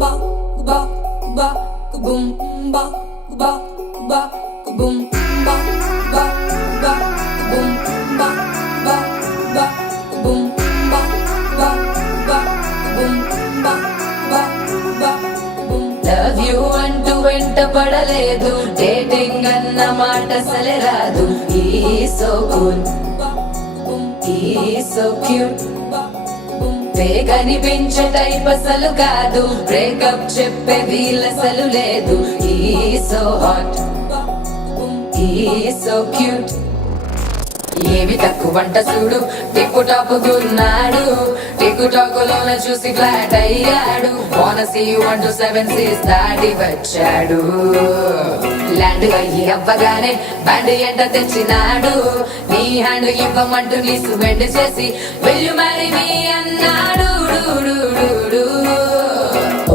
ba ba ba boom ba ba ba boom ba ba ba boom ba ba ba boom ba ba ba boom ba ba ba boom. Love you అంటూ వెంట పడలేదు, dating అన్న మాట అసలే రాదు. ఈ so cool, ఈ so cute, కనిపించే టైప్ అసలు కాదు, బ్రేకప్ చెప్పే వీలసలు లేదు. ఈ సో హాట్, ఈ సో క్యూట్, ఏమి తక్కువంట చూడు, టిక్కు టాప్ గున్నాడు, టిక్కు టాక్ లోన చూసి ఫ్లాట్ అయ్యాడు. బోనస్ 127 దాటి వచ్చాడు, ల్యాండ్ అయ్యి అవ్వగానే బ్యాండ్ ఎంట తెచ్చినాడు. నీ హ్యాండ్ ఇవ్వమంటూ నీ సువెండ్ చేసి వెళ్ళు మరి మీ అన్నాడు.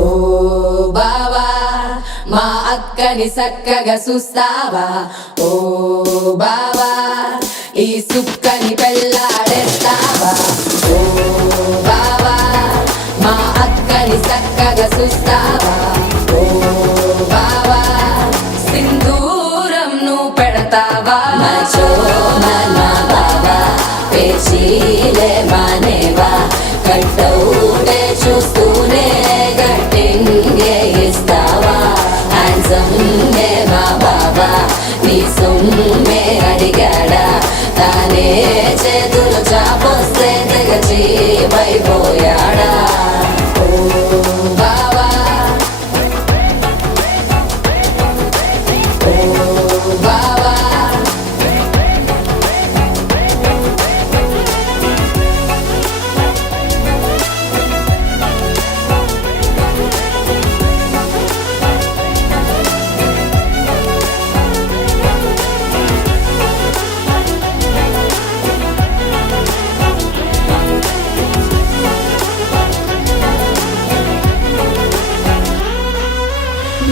ఓ బావా మా అక్కని చక్కగా చూస్తావా, ఓ బావా ఈ సుక్కని పెళ్ళాడేస్తావా, ఓ బావా మా అక్కని చక్కగా చూస్తావా, ఓ బావా సింధూరం నువ్వు పెడతావా. మచో మన్నా బావా పేచీలే మానేవా, కట్టౌటే చూస్తూనే గట్టింగే ఇస్తావా. హ్యాండ్సమ్ నే మా బావా నీ సొమ్మే అడిగాడా, తానే చేతులు చాపొస్తే తెగచి పైపోయాడా. ఓ బావా, ఓ బావా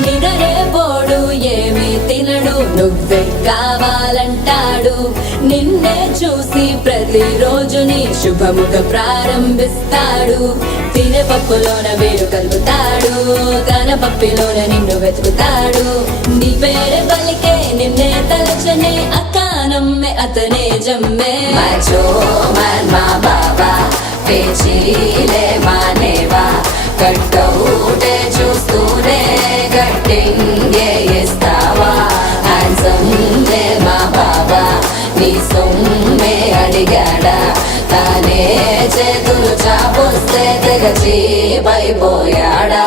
నిదరే పోడు ఏమి తినడు, నువ్వే కావాలంటాడు. నిన్నే చూసి ప్రతిరోజు నీ శుభముగా ప్రారంభిస్తాడు. తినే పప్పులోన వేరు కలుపుతాడు, తన పప్పిలోన నిన్ను వెతుకుతాడు. నీ పేరే పలికే నిన్నే తలచనే, అక్క నమ్మే అతనే జమ్మే. మచో మన్నా బావా పేచీలే మానేవా, కట్టౌటే చూస్తూనే గట్టింగే ఇస్తావా. హ్యాండ్సమ్ నే మా బావా నీ సొమ్మే అడిగాడా, తానే చేతులు చాపొస్తే తెగచి పైపోయాడా.